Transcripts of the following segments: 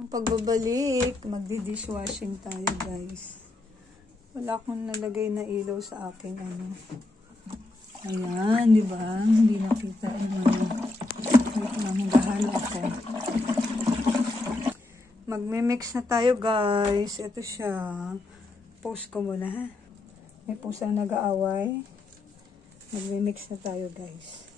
Ang pagbabalik, magdi-dishwashing tayo guys. Wala akong nalagay na ilaw sa akin ano. Ayan, di ba? Hindi nakita yung wait lang, magahalo ako. Magme-mix na tayo guys. Ito siya. Post ko muna ha. May pusang nag-aaway. Magme-mix na tayo guys.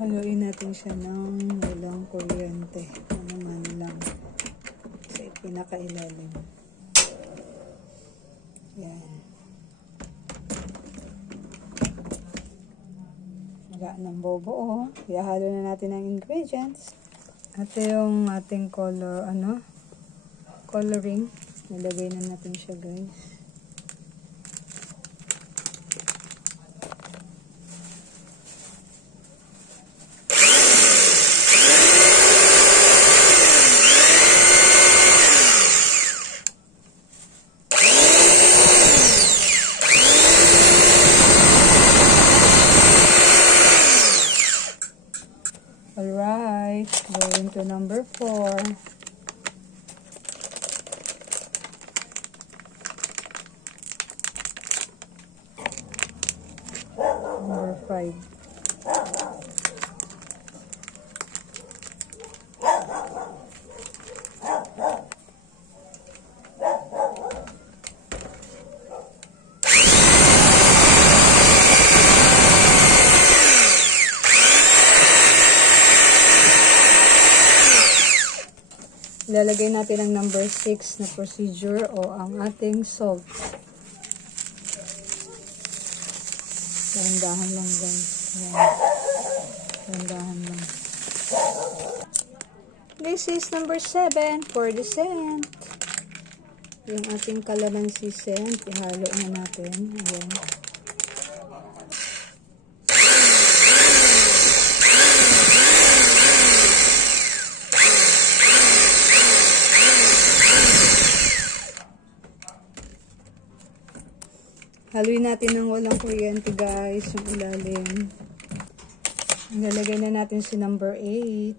Haluin natin siya ng walang kuryente. Ano man lang. Sa pinakailalim. Yan. Maga ng bobo oh. Ihahalo na natin ang ingredients. Ito yung ating color, coloring. Nilagay na natin siya guys. Alright, going to number 4. Number 5. Ilalagay natin ang number 6 na procedure o ang ating salt. Dahan-dahan lang guys. Dahan-dahan lang. This is number 7 for the scent. Yung ating calamansi scent, ihalo na natin. Ayan. Haluin natin ng walang kuryente guys, yung ilalim. Ilalagay na natin si number 8.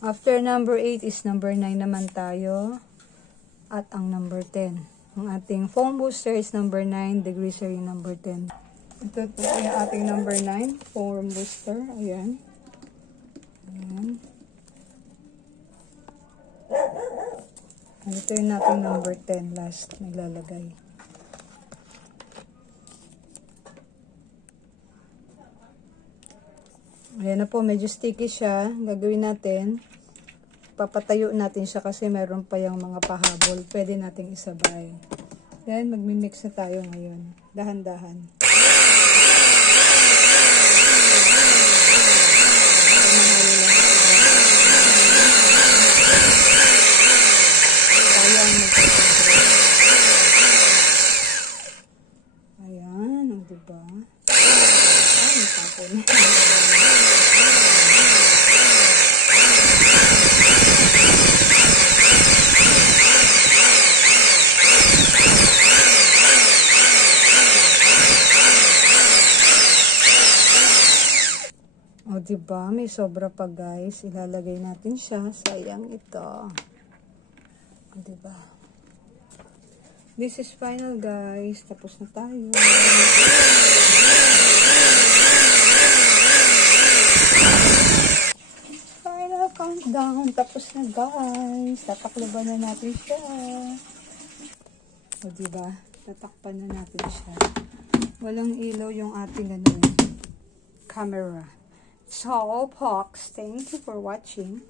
After number 8 is number 9 naman tayo. At ang number 10. Ang ating foam booster is number 9, the greaser yung number 10. Ito po yung ating number 9, foam booster. Ayan. Ayan. Ito yung natin number 10 last naglalagay. Ayan na po, medyo sticky siya. Gagawin natin, papatayo natin siya kasi meron pa yung mga pahabol. Pwede nating isabay. Then, magmimix na tayo ngayon. Dahan-dahan. Ayan, o diba? Ay, natapon. O diba, may sobra pa guys. Ilalagay natin siya. Sayang ito. O diba? This is final guys. Tapos na tayo. Final countdown. Tapos na guys. Tatakloban na natin siya. O diba? Tatakpan na natin siya. Walang ilaw yung ating camera. So, folks, thank you for watching.